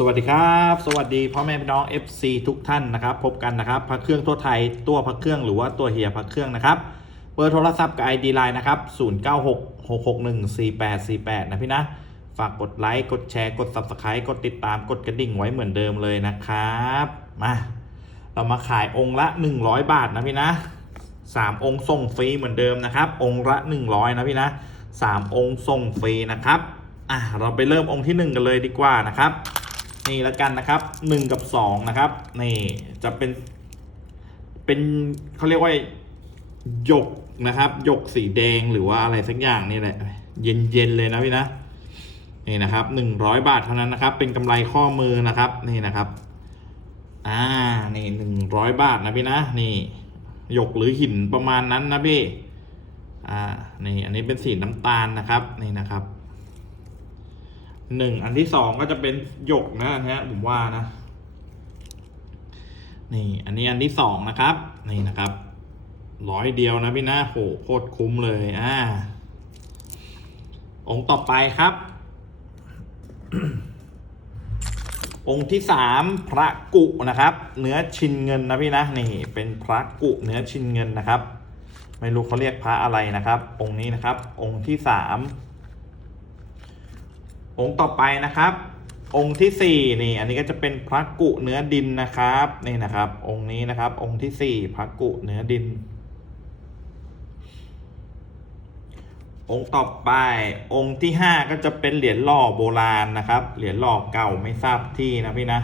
สวัสดีครับ สวัสดีพ่อแม่พี่น้อง FC ทุกท่านนะครับ พบกันนะครับพระเครื่องทั่วไทยตัวพระเครื่องหรือว่าตัวเฮียพระเครื่องนะครับเบอร์โทรศัพท์กับ ID Line นะครับ 0966614848 นะพี่นะ ฝากกดไลค์กดแชร์กด Subscribe กดติดตามกดกระดิ่งไว้เหมือนเดิมเลยนะครับ มา เรามาขายองค์ละ 100 บาทนะพี่นะ 3 องค์ส่งฟรีเหมือนเดิมนะครับ องค์ละ 100 นะพี่นะ 3 องค์ส่งฟรีนะครับอะเราไปเริ่มองค์ที่ 1 กันเลยดีกว่านะครับ นี่แล้วกันนะครับหนึ่งกับสองนะครับ นี่จะเป็น เป็นเขาเรียกว่าหยกนะครับหยกสีแดงหรือว่าอะไรสักอย่างนี่แหละ เย็นๆเลยนะพี่นะนี่นะครับหนึ่งร้อยบาทเท่านั้นนะครับ เป็นกำไรข้อมือนะครับนี่นะครับอ่านี่หนึ่งร้อยบาทนะพี่นะนี่หยกหรือหินประมาณนั้นนะพี่อ่านี่อันนี้เป็นสีน้ำตาลนะครับนี่นะครับ หนึ่งอันที่สองก็จะเป็นหยกนะฮะผมว่านะ นี่ อันนี้อันที่สองนะครับ นี่นะครับร้อยเดียวนะพี่นะโหโคตรคุ้มเลยอ่าองค์ต่อไปครับ องค์ที่สามพระกุนะครับ เนื้อชินเงินนะพี่นะนี่เป็นพระกุเนื้อชินเงินนะครับ ไม่รู้เขาเรียกพระอะไรนะครับ องค์นี้นะครับ องค์ที่สาม องค์ต่อไปนะครับ องค์ที่สี่นี่ อันนี้ก็จะเป็นพระกุเนื้อดินนะครับนี่นะครับ องค์นี้นะครับ องค์ที่สี่พระกุเนื้อดิน องค์ต่อไปองค์ที่ห้าก็จะเป็นเหรียญหล่อโบราณนะครับ เหรียญหล่อเก่าไม่ทราบที่นะพี่นะ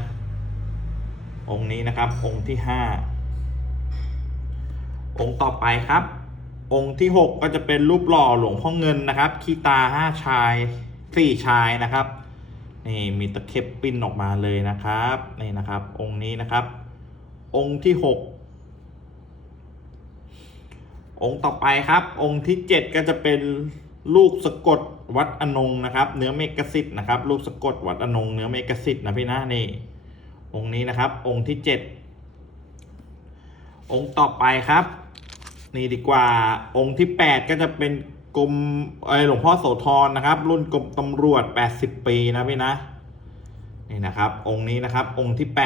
องค์นี้นะครับ องค์ที่ห้าองค์ต่อไปครับ องค์ที่หกก็จะเป็นรูปหล่อหลวงพ่อเงินนะครับคีตาห้าชาย สี่ชายนะครับนี่มีตะเข็บปิ้นออกมาเลยนะครับนี่นะครับ องค์นี้นะครับ องค์ที่หกองค์ต่อไปครับ องค์ที่เจ็ดก็จะเป็นลูกสะกดวัดอนงนะครับ เนื้อเมกสิทธ์นะครับ ลูกสะกดวัดอนงเนื้อเมกสิทธ์นะพี่นะนี่ องค์นี้นะครับ องค์ที่เจ็ดองค์ต่อไปครับ นี่ดีกว่าองค์ที่8ก็จะเป็น กรมเอหลวงพ่อโสธรนะครับ รุ่นกรมตำรวจ 80 ปีนะพี่นะนี่นะครับ องค์นี้นะครับ องค์ที่ 8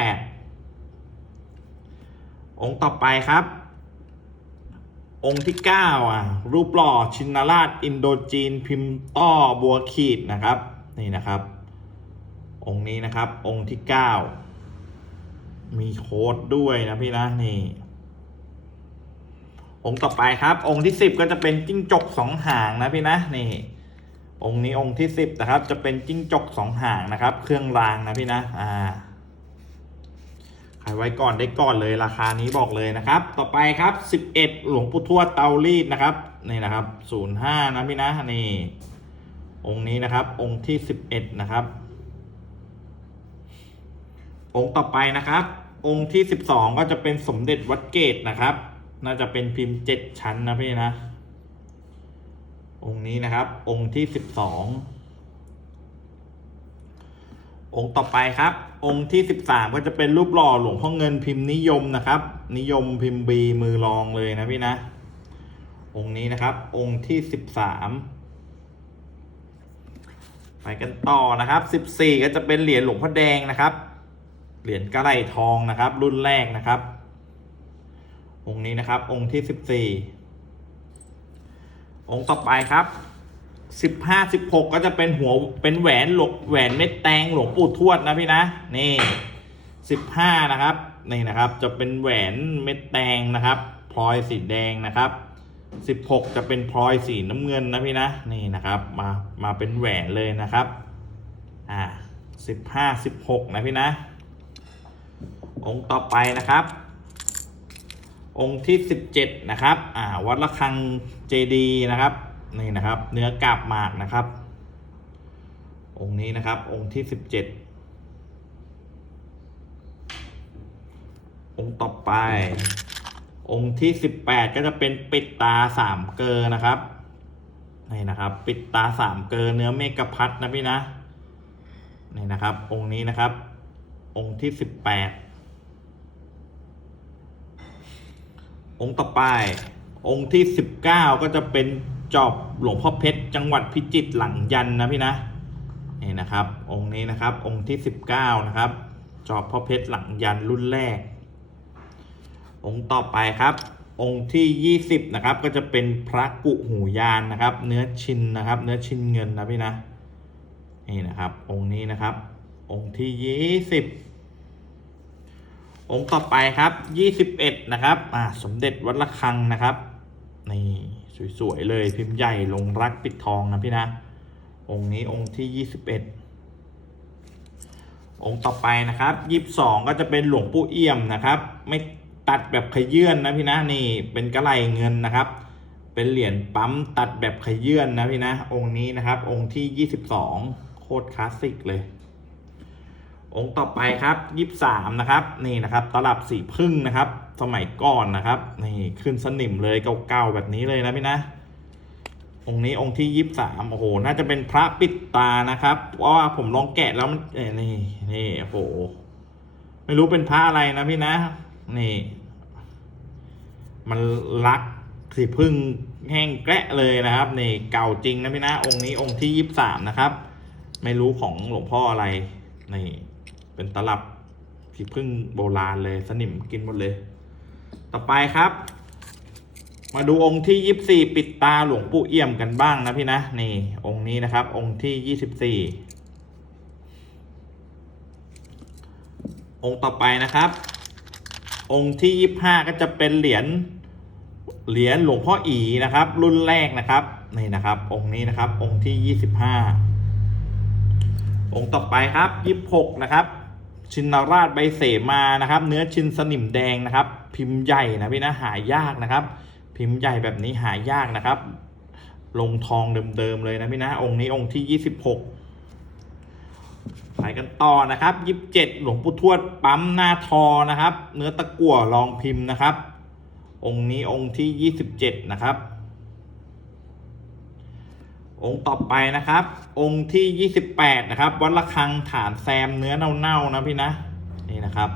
องค์ต่อไปครับ องค์ที่ 9 อะ รูปหล่อชินราชอินโดจีน พิมพ์ต้อบัวขีดนะครับ นี่นะครับ องค์นี้นะครับ องค์ที่ 9 มีโค้ดด้วยนะพี่นะนี่ องค์ต่อไปครับ องค์ที่สิบก็จะเป็นจิ้งจกสองหางนะพี่นะนี่ องค์นี้องค์ที่สิบนะครับ จะเป็นจิ้งจกสองหางนะครับ เครื่องรางนะพี่นะอ่าขายไว้ก่อนได้ก่อนเลยราคานี้บอกเลยนะครับ ต่อไปครับสิบเอ็ดหลวงปู่ทวดเตารีดนะครับนี่นะครับศูนย์ห้านะพี่นะนี่ องค์นี้นะครับ องค์ที่สิบเอ็ดนะครับ องค์ต่อไปนะครับ องค์ที่สิบสองก็จะเป็นสมเด็จวัดเกตนะครับ น่าจะเป็นพิมพ์เจ็ดชั้นนะพี่นะ องค์นี้นะครับ องค์ที่สิบสององค์ต่อไปครับ องค์ที่สิบสามก็จะเป็นรูปหล่อหลวงพ่อเงินพิมพ์นิยมนะครับ นิยมพิมพ์บีมือรองเลยนะพี่นะ องค์นี้นะครับ องค์ที่สิบสามไปกันต่อนะครับสิบสี่ก็จะเป็นเหรียญหลวงพ่อแดงนะครับ เหรียญกระไรทองนะครับ รุ่นแรกนะครับ องค์นี้นะครับ องค์ที่สิบสี่องค์ต่อไปครับสิบห้าสิบหกก็จะเป็นหัวเป็นแหวนหลวแหวนเม็ดแตงหลวงปู่ทวดนะพี่นะนี่สิบห้านะครับนี่นะครับจะเป็นแหวนเม็ดแตงนะครับพลอยสีแดงนะครับสิบหกจะเป็นพลอยสีน้ำเงินนะพี่นะนี่นะครับมามาเป็นแหวนเลยนะครับอ่าสิบห้าสิบหกนะพี่นะ องค์ต่อไปนะครับ องค์ที่ 17 นะครับ อ่า วัดระฆังเจดีนะครับ นี่นะครับ เนื้อกาบหมากนะครับ องค์นี้นะครับ องค์ที่ 17 องค์ต่อไป องค์ที่ 18 ก็จะเป็นปิดตาสามเกลอนะครับ นี่นะครับ ปิดตาสามเกลอเนื้อเมกะพัดนะพี่นะ นี่นะครับ องค์นี้นะครับ องค์ที่ 18 องค์ต่อไป องค์ที่ 19 ก็จะเป็นจอบหลวงพ่อเพชรจังหวัดพิจิตรหลังยันนะพี่นะนี่นะครับ องค์นี้นะครับ องค์ที่สิบเก้านะครับ จอบพ่อเพชรหลังยันรุ่นแรก องค์ต่อไปครับ องค์ที่ยี่สิบนะครับ ก็จะเป็นพระกุหูยานนะครับ เนื้อชินนะครับ เนื้อชินเงินนะพี่นะนี่นะครับ องค์นี้นะครับ องค์ที่ยี่สิบ องค์ต่อไปครับยี่สิบเอ็ดนะครับอ่าสมเด็จวัดระฆังนะครับนี่สวยๆเลยพิมพ์ใหญ่ลงรักปิดทองนะพี่นะ องค์นี้องค์ที่ยี่สิบเอ็ดองค์ต่อไปนะครับยี่สิบสองก็จะเป็นหลวงปู่เอี่ยมนะครับ ไม่ตัดแบบขยื่นนะพี่นะนี่เป็นกระไหลเงินนะครับ เป็นเหรียญปั๊มตัดแบบขยื่นนะพี่นะ องค์นี้นะครับ องค์ที่ยี่สิบสองโคตรคลาสสิกเลย องค์ต่อไปครับยี่สามนะครับนี่นะครับตลับสีพึ่งนะครับ สมัยก่อนนะครับนี่ขึ้นสนิมเลยเก่าๆแบบนี้เลยนะพี่นะ องค์นี้องค์ที่ยี่สามโอ้โหน่าจะเป็นพระปิดตานะครับเพราะว่าผมลองแกะแล้วมันเอ้ยนี่นี่โอ้โหไม่รู้เป็นพระอะไรนะพี่นะ นี่ มันรักสีพึ่งแห้งแกะเลยนะครับนี่เก่าจริงนะพี่นะ องค์นี้องค์ที่ยี่สามนะครับ ไม่รู้ของหลวงพ่ออะไรนี่ เป็นตลับสีพึ่งโบราณเลยสนิมกินหมดเลย ต่อไปครับ มาดูองค์ที่ยี่สี่ปิดตาหลวงปู่เอี่ยมกันบ้างนะพี่นะนี่องค์นี้นะครับ องค์ที่ยี่สิบสี่องค์ต่อไปนะครับ องค์ที่ยี่ห้าก็จะเป็นเหรียญเหรียญหลวงพ่ออีนะครับ รุ่นแรกนะครับนี่นะครับ องค์นี้นะครับ องค์ที่ยี่สิบห้าองค์ต่อไปครับยี่หกนะครับ ชินราชใบเสมานะครับ เนื้อชินสนิมแดงนะครับ พิมพ์ใหญ่นะพี่นะหายากนะครับ พิมพ์ใหญ่แบบนี้หายากนะครับ ลงทองเดิมๆเลยนะพี่นะองค์นี้องค์ที่ยี่สิบหกไปกันต่อนะครับยี่สิบเจ็ดหลวงปู่ทวดปั๊มหน้าทอนะครับ เนื้อตะกั่วรองพิมพ์นะครับ องค์นี้องค์ที่ยี่สิบเจ็ดนะครับ องค์ต่อไปนะครับ องค์ที่ 28 นะครับ วัดระฆังฐานแซมเนื้อเน่าๆนะพี่นะ นี่นะครับ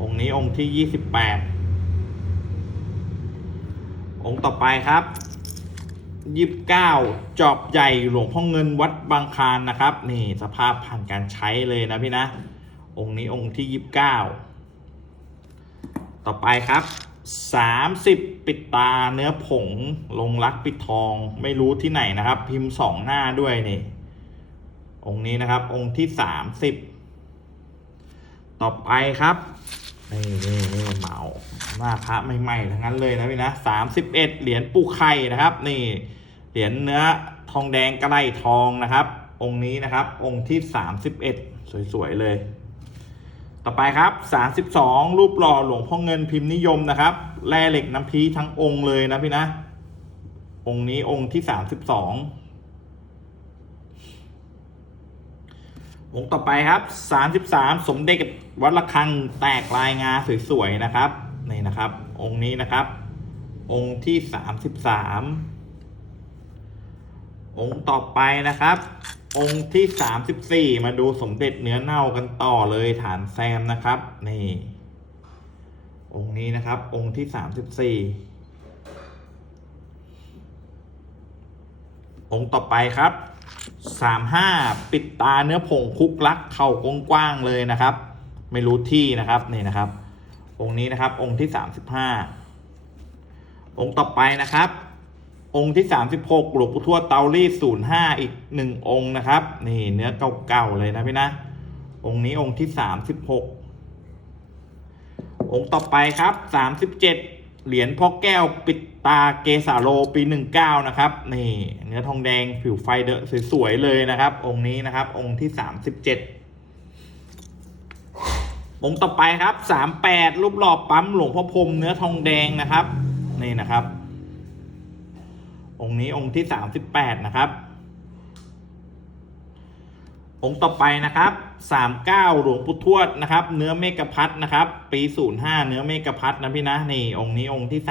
องค์นี้องค์ที่ 28 องค์ต่อไปครับ29จอบใหญ่หลวงพ่อเงินวัดบางคลานนะครับ นี่สภาพผ่านการใช้เลยนะพี่นะ องค์นี้องค์ที่29ต่อไปครับ 30 ปิดตาเนื้อผงลงรักปิดทองไม่รู้ที่ไหนนะครับ พิมพ์สองหน้าด้วยนี่ องค์นี้นะครับ องค์ที่ 30 ต่อไปครับนี่นี่นี่เหมาหน้าพระใหม่ๆทั้งนั้นเลยนะพี่นะ31เหรียญปูไข่นะครับ นี่เหรียญเนื้อทองแดงกระไรทองนะครับ องค์นี้นะครับ องค์ที่31สวยๆเลย ต่อไปครับ 32 รูปหล่อหลวงพ่อเงินพิมพ์นิยมนะครับแร่เหล็กน้ำพีทั้งองค์เลยนะพี่นะ องค์นี้องค์ที่ 32 องค์ต่อไปครับ 33 สมเด็จวัดระฆังแตกลายงาสวยๆนะครับนี่นะครับ องค์นี้นะครับ องค์ที่ 33 องค์ต่อไปนะครับ องค์ที่ 34 มาดูสมเด็จเนื้อเน่ากันต่อเลยฐานแซมนะครับ นี่ องค์นี้นะครับ องค์ที่ 34 องค์ต่อไปครับ 35 ปิดตาเนื้อผงคุกลักเข่ากว้างๆเลยนะครับ ไม่รู้ที่นะครับนี่นะครับ องค์นี้นะครับ องค์ที่ 35 องค์ต่อไปนะครับ องค์ที่ 36 หลวงปู่ทวดเตารีด05อีก1องค์นะครับ นี่เนื้อเก่าๆเลยนะพี่นะ องค์นี้องค์ที่ 36 องค์ต่อไปครับ 37 เหรียญพ่อแก้วปิดตาเกสาโลปี 19 นะครับ นี่เนื้อทองแดงผิวไฟเดอะสวยๆเลยนะครับ องค์นี้นะครับ องค์ที่ 37องค์ต่อไปครับ 38 รูปหล่อปั๊มหลวงพ่อพรมเนื้อทองแดงนะครับ นี่นะครับ องค์นี้องค์ที่38นะครับ องค์ต่อไปนะครับ39หลวงปู่ทวดนะครับ เนื้อเมกะพัดนะครับ ปี05เนื้อเมกะพัดนะพี่นะนี่องค์นี้องค์ที่39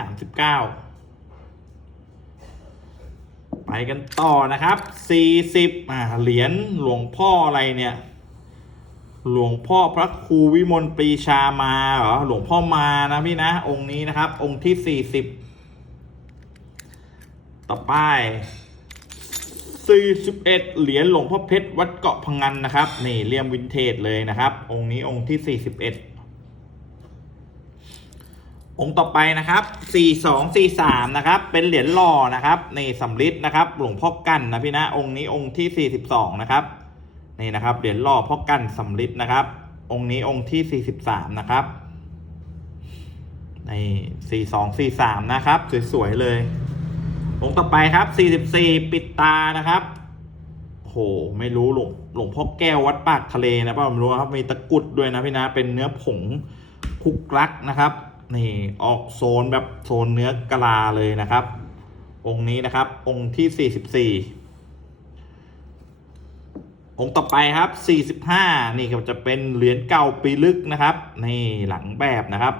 ไปกันต่อนะครับ40อ่าเหรียญหลวงพ่ออะไรเนี่ยหลวงพ่อพระครูวิมลปรีชามาเหรอหลวงพ่อมานะพี่นะ องค์นี้นะครับ องค์ที่40 ต่อไป41 เหรียญหลวงพ่อเพชรวัดเกาะพังงันนะครับ นี่เลี่ยมวินเทจเลยนะครับ องค์นี้องค์ที่ 41 องค์ต่อไปนะครับ 4243 นะครับ เป็นเหรียญหล่อนะครับ นี่สำริดนะครับ หลวงพ่อกันนะพี่นะ องค์นี้องค์ที่ 42 นะครับ นี่นะครับ เหรียญหล่อพ่อกันสำริดนะครับ องค์นี้องค์ที่ 43 นะครับ นี่ 4243 นะครับ สวยๆเลย องค์ต่อไปครับ 44 ปิดตานะครับโหไม่รู้หลวงหลวงพ่อแก้ววัดปากทะเลนะป้าผมรู้ครับมีตะกุดด้วยนะพี่นะเป็นเนื้อผงคุกลักนะครับนี่ออกโซนแบบโซนเนื้อกะลาเลยนะครับ องค์นี้นะครับ องค์ที่ 44 องค์ต่อไปครับ 45 นี่ก็จะเป็นเหรียญเก่าปีลึกนะครับนี่หลังแบบนะครับ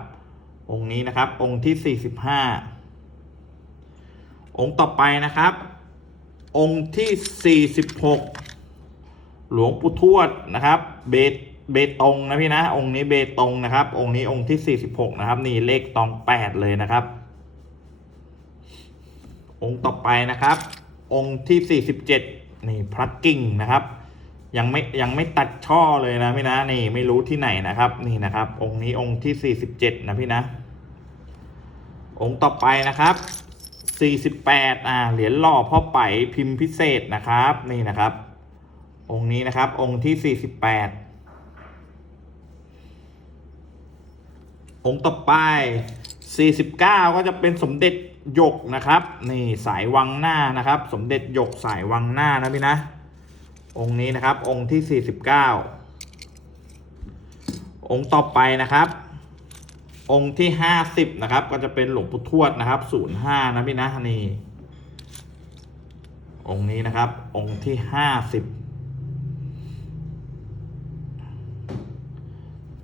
องค์นี้นะครับ องค์ที่ 45 องค์ต่อไปนะครับ องค์ที่ 46 หลวงปู่ทวดนะครับ เบตเบตงนะพี่นะ องค์นี้เบตงนะครับ องค์นี้องค์ที่ 46 นะครับ นี่เลขตอง 8 เลยนะครับ องค์ต่อไปนะครับ องค์ที่ 47 นี่พระกิ่งนะครับยังไม่ยังไม่ตัดช่อเลยนะพี่นะนี่ไม่รู้ที่ไหนนะครับ นี่นะครับ องค์นี้องค์ที่47นะพี่นะ องค์ต่อไปนะครับ 48อ่าเหรียญหล่อพ่อไปพิมพ์พิเศษนะครับนี่นะครับ องค์นี้นะครับ องค์ที่ 48 องค์ต่อไป 49 ก็จะเป็นสมเด็จหยกนะครับ นี่สายวังหน้านะครับ สมเด็จหยกสายวังหน้านะพี่นะ องค์นี้นะครับ องค์ที่ 49 องค์ต่อไปนะครับ องค์ที่50นะครับ ก็จะเป็นหลวงปู่ทวดนะครับ05นย์ห้านะพี่นะนี่องค์นี้นะครับ องค์ที่50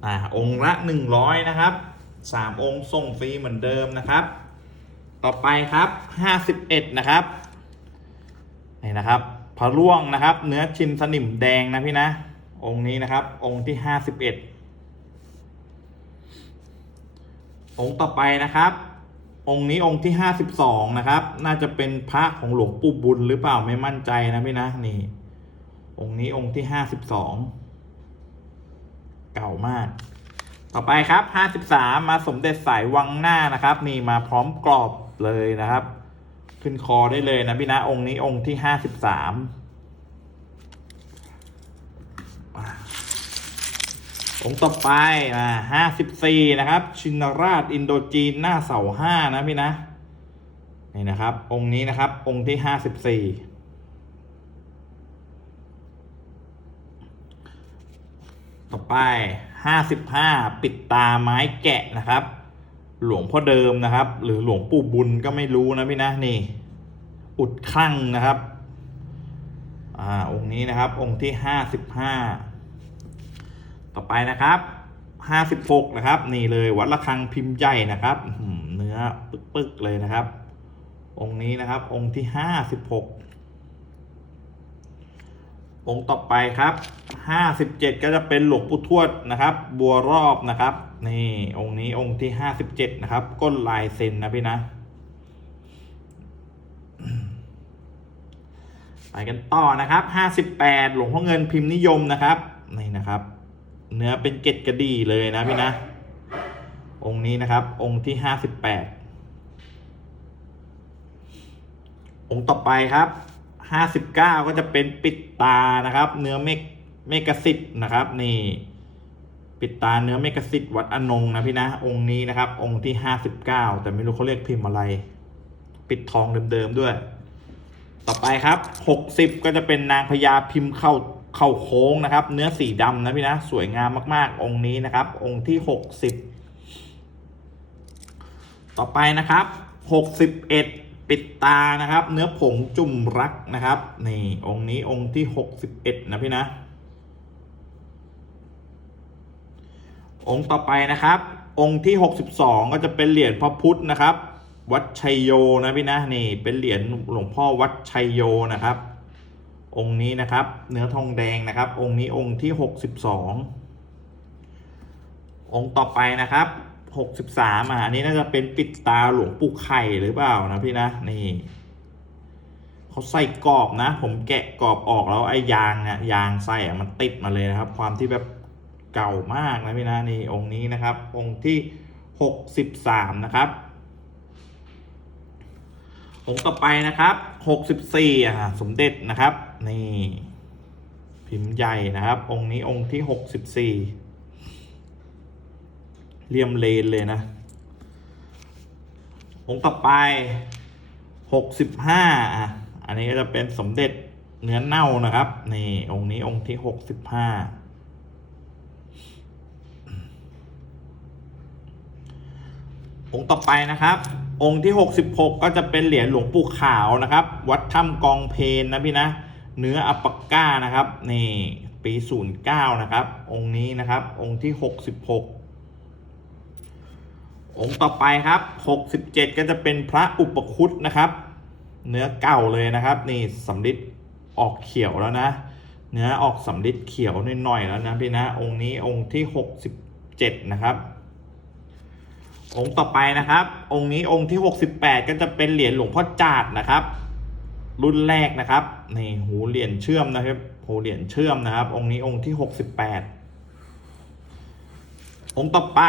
อ่าองค์ละ100นะครับ3องค์ส่งฟรีเหมือนเดิมนะครับ ต่อไปครับ51นะครับนี่นะครับพระร่วงนะครับ เนื้อชินสนิมแดงนะพี่นะ องค์นี้นะครับ องค์ที่51อ องค์ต่อไปนะครับ องค์นี้องค์ที่52นะครับ น่าจะเป็นพระของหลวงปู่บุญหรือเปล่าไม่มั่นใจนะพี่นะนี่ องค์นี้องค์ที่52เก่ามาก ต่อไปครับ53มมาสมเด็จสายวังหน้านะครับ นี่มาพร้อมกรอบเลยนะครับ ขึ้นคอได้เลยนะพี่นะองค์นี้องค์ที่53 องต่อไปมาห้าสิบสี่นะครับ ชินราชอินโดจีนหน้าเสาห้านะพี่นะ นี่นะครับ องค์นี้นะครับ องค์ที่ห้าสิบสี่ต่อไปห้าสิบห้าปิดตาไม้แกะนะครับ หลวงพ่อเดิมนะครับ หรือหลวงปู่บุญก็ไม่รู้นะพี่นะนี่ อุดคลั่งนะครับ อ่า องค์นี้นะครับ องค์ที่ห้าสิบห้า ต่อไปนะครับ56นะครับ นี่เลยวัดระฆังพิมพ์ใหญ่นะครับเนื้อปึกๆเลยนะครับ องค์นี้นะครับ องค์ที่56องค์ต่อไปครับ57ก็จะเป็นหลวงปู่ทวดนะครับ บัวรอบนะครับ นี่องค์นี้องค์ที่57นะครับ ก้นลายเซ็นนะพี่นะไปกันต่อนะครับ 58 หลวงพ่อเงินพิมพ์นิยมนะครับ นี่นะครับ เนื้อเป็นเกล็ดกระดี่เลยนะพี่นะ องค์นี้นะครับ องค์ที่58องค์ต่อไปครับ59ก็จะเป็นปิดตานะครับ เนื้อเมกเมกสิทธิ์นะครับ นี่ ปิดตาเนื้อเมกสิทธิ์วัดอนงนะพี่นะ องค์นี้นะครับ องค์ที่59แต่ไม่รู้เขาเรียกพิมพ์อะไร ปิดทองเดิมๆด้วย ต่อไปครับ60ก็จะเป็นนางพญาพิมพ์เข้า เข้าโค้งนะครับ เนื้อสีดำนะพี่นะ สวยงามมากๆ องค์นี้นะครับ องค์ที่ 60 ต่อไปนะครับ 61 ปิดตานะครับ เนื้อผงจุ่มรักนะครับนี่องค์นี้องค์ที่ 61 นะพี่นะ องค์ต่อไปนะครับ องค์ที่ 62 ก็จะเป็นเหรียญพระพุทธนะครับ วัดชัยโยนะพี่นะนี่เป็นเหรียญหลวงพ่อวัดชัยโยนะครับ องค์นี้นะครับ เนื้อทองแดงนะครับ องค์นี้องค์ที่ 62 องค์ต่อไปนะครับ 63อะอันนี้น่าจะเป็นปิดตาหลวงปู่ไข่หรือเปล่านะพี่นะนี่เขาใส่กรอบนะ ผมแกะกรอบออกแล้วไอ้ยางอะยางใส่อะมันติดมาเลยนะครับ ความที่แบบเก่ามากนะพี่นะนี่องค์นี้นะครับ องค์ที่หกสิบสามนะครับ องค์ต่อไปนะครับหกสิบสี่อะสมเด็จนะครับ นี่ พิมพ์ใหญ่นะครับ องค์นี้องค์ที่หกสิบสี่เลียมเลนเลยนะ องค์ต่อไปหกสิบห้าอะอันนี้ก็จะเป็นสมเด็จเนื้อเน่านะครับ นี่องค์นี้องค์ที่หกสิบห้าองค์ต่อไปนะครับ องค์ที่ 66 ก็จะเป็นเหรียญหลวงปู่ขาวนะครับ วัดถ้ำกองเพนนะพี่นะ เนื้ออัปปะก้านะครับนี่ปี09นะครับ องค์นี้นะครับ องค์ที่66องค์ต่อไปครับ67ก็จะเป็นพระอุปคุตนะครับ เนื้อเก่าเลยนะครับ นี่สำริดออกเขียวแล้วนะ เนื้อออกสำริดเขียวหน่อยๆแล้วนะพี่นะ องค์นี้องค์ที่67นะครับองค์ต่อไปนะครับ องค์นี้องค์ที่ 68 ก็จะเป็นเหรียญหลวงพ่อจาดนะครับ รุ่นแรกนะครับนี่หูเหรียญเชื่อมนะครับหูเหรียญเชื่อมนะครับ องค์นี้องค์ที่ 68 องค์ต่อไป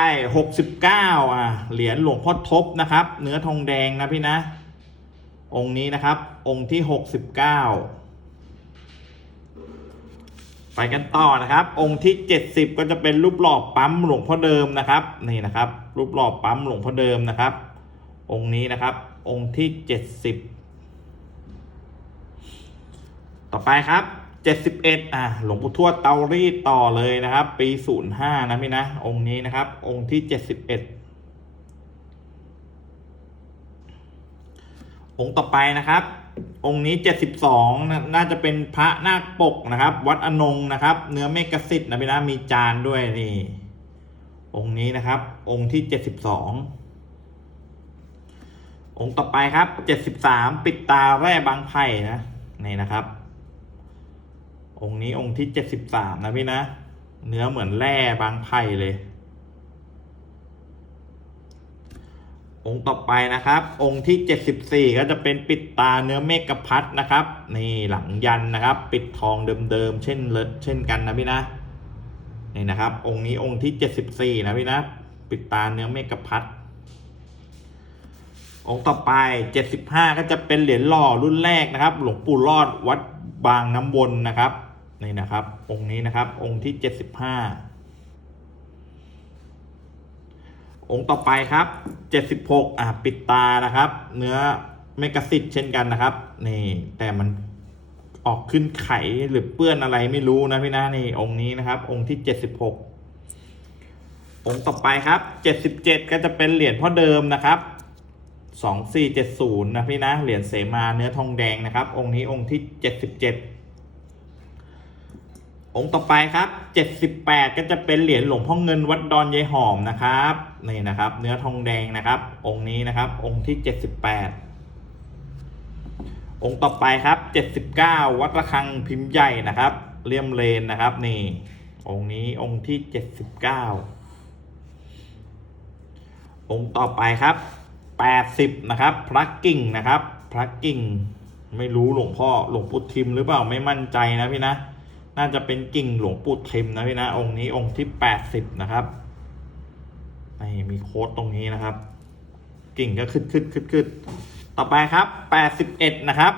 69อะเหรียญหลวงพ่อทบนะครับ เนื้อทองแดงนะพี่นะ องค์นี้นะครับ องค์ที่ 69 ไปกันต่อนะครับ องค์ที่ 70 ก็จะเป็นรูปหล่อปั๊มหลวงพ่อเดิมนะครับนี่นะครับ รูปหล่อปั๊มหลวงพ่อเดิมนะครับ องค์นี้นะครับ องค์ที่ 70 ต่อไปครับ 71อะหลวงปู่ทวดเตารีดต่อเลยนะครับ ปี 05 นะพี่นะ องค์นี้นะครับ องค์ที่ 71 องค์ต่อไปนะครับ องค์นี้ 72นะน่าจะเป็นพระนาคปกนะครับ วัดอนงนะครับ เนื้อเมกสิทธิ์นะพี่นะ มีจานด้วยนี่ องค์นี้นะครับ องค์ที่ 72องค์ต่อไปครับ 73 ปิดตาแร่บางไผ่นะ นี่นะครับ องค์นี้องค์ที่73นะพี่นะ เนื้อเหมือนแร่บางไผ่เลย องค์ต่อไปนะครับ องค์ที่74ก็จะเป็นปิดตาเนื้อเมฆพัดนะครับ นี่หลังยันนะครับ ปิดทองเดิมๆเช่นเลเช่นกันนะพี่นะนี่นะครับ องค์นี้องค์ที่74นะพี่นะปิดตาเนื้อเมฆพัดองค์ต่อไป 75 ก็จะเป็นเหรียญหล่อรุ่นแรกนะครับ หลวงปู่รอดวัดบางน้ำวนนะครับ นี่นะครับ องค์นี้นะครับ องค์ที่75องค์ต่อไปครับ76อะปิดตานะครับ เนื้อเมกะสิทธิ์เช่นกันนะครับ นี่ แต่มันออกขึ้นไขหรือเปื้อนอะไรไม่รู้นะพี่นะนี่องค์นี้นะครับ องค์ที่76องค์ต่อไปครับ77ก็จะเป็นเหรียญพ่อเดิมนะครับ2470นะพี่นะเหรียญเสมาเนื้อทองแดงนะครับ องค์นี้องค์ที่77 องค์ต่อไปครับ 78 ก็จะเป็นเหรียญหลวงพ่อเงินวัดดอนยายหอมนะครับนี่นะครับ เนื้อทองแดงนะครับ องค์นี้นะครับ องค์ที่ 78 องค์ต่อไปครับ 79 วัดระฆังพิมพ์ใหญ่นะครับเลี่ยมเลนนะครับ นี่ องค์นี้องค์ที่ 79 องค์ต่อไปครับ 80 นะครับ พระกิ่งนะครับ พระกิ่ง ไม่รู้หลวงพ่อหลวงปู่ทิมหรือเปล่าไม่มั่นใจนะพี่นะ น่าจะเป็นกิ่งหลวงปู่ทิมนะพี่นะ องค์นี้องค์ที่80นะครับนี่มีโค้ดตรงนี้นะครับ กิ่งก็ขึ้นขึ้นขึ้นขึ้นต่อไปครับ81นะครับ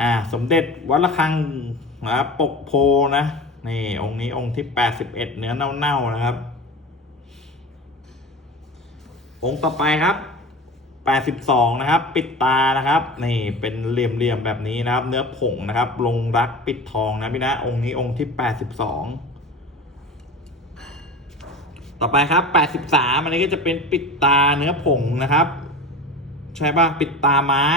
อ่า สมเด็จวัดระฆังนะครับปกโพนะ นี่องค์นี้องค์ที่81เนื้อเน่าๆนะครับ องค์ต่อไปครับ 82 นะครับ ปิดตานะครับ นี่เป็นเหลี่ยมๆแบบนี้นะครับ เนื้อผงนะครับ ลงรักปิดทองนะพี่นะ องค์นี้องค์ที่ 82 ต่อไปครับ 83 อันนี้ก็จะเป็นปิดตาเนื้อผงนะครับ ใช่ป่ะ ปิดตาไม้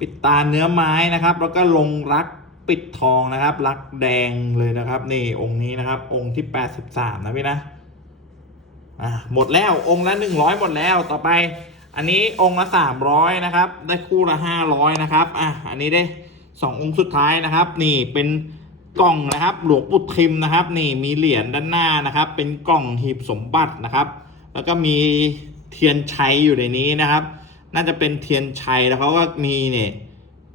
ปิดตาเนื้อไม้นะครับ แล้วก็ลงรักปิดทองนะครับ รักแดงเลยนะครับ นี่องค์นี้นะครับ องค์ที่ 83 นะพี่นะ อะหมดแล้วองค์ละหนึ่งร้อยหมดแล้วต่อไป อันนี้องค์ละสามร้อยนะครับ ได้คู่ละห้าร้อยนะครับ อะ อันนี้ได้สององค์สุดท้ายนะครับ นี่เป็นกล่องนะครับ หลวงปู่ทิมนะครับ นี่มีเหรียญด้านหน้านะครับ เป็นกล่องหีบสมบัตินะครับ แล้วก็มีเทียนชัยอยู่ในนี้นะครับ น่าจะเป็นเทียนชัยแล้วเขาก็มีเนี่ย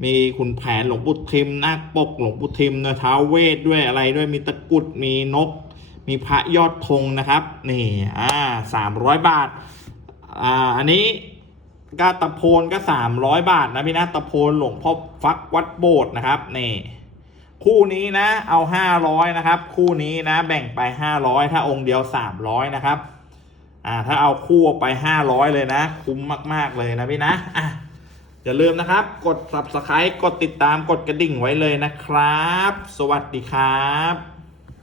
มีขุนแผนหลวงปู่ทิมนาคปกหลวงปู่ทิมเนอะท้าวเวทด้วยอะไรด้วยมีตะกุดมีนก มีพระยอดธงนะครับ นี่อ่าสามร้อยบาท อ่าอันนี้ก็ตะโพนก็สามร้อยบาทนะพี่นะตะโพนหลวงพ่อฟักวัดโบสถ์นะครับนี่คู่นี้นะเอาห้าร้อยนะครับ คู่นี้นะแบ่งไปห้าร้อยถ้าองค์เดียวสามร้อยนะครับอ่าถ้าเอาคู่ไปห้าร้อยเลยนะ คุ้มมาก ๆเลยนะพี่นะอะอย่าลืมนะครับ กด subscribe กดติดตามกดกระดิ่งไว้เลยนะครับ สวัสดีครับ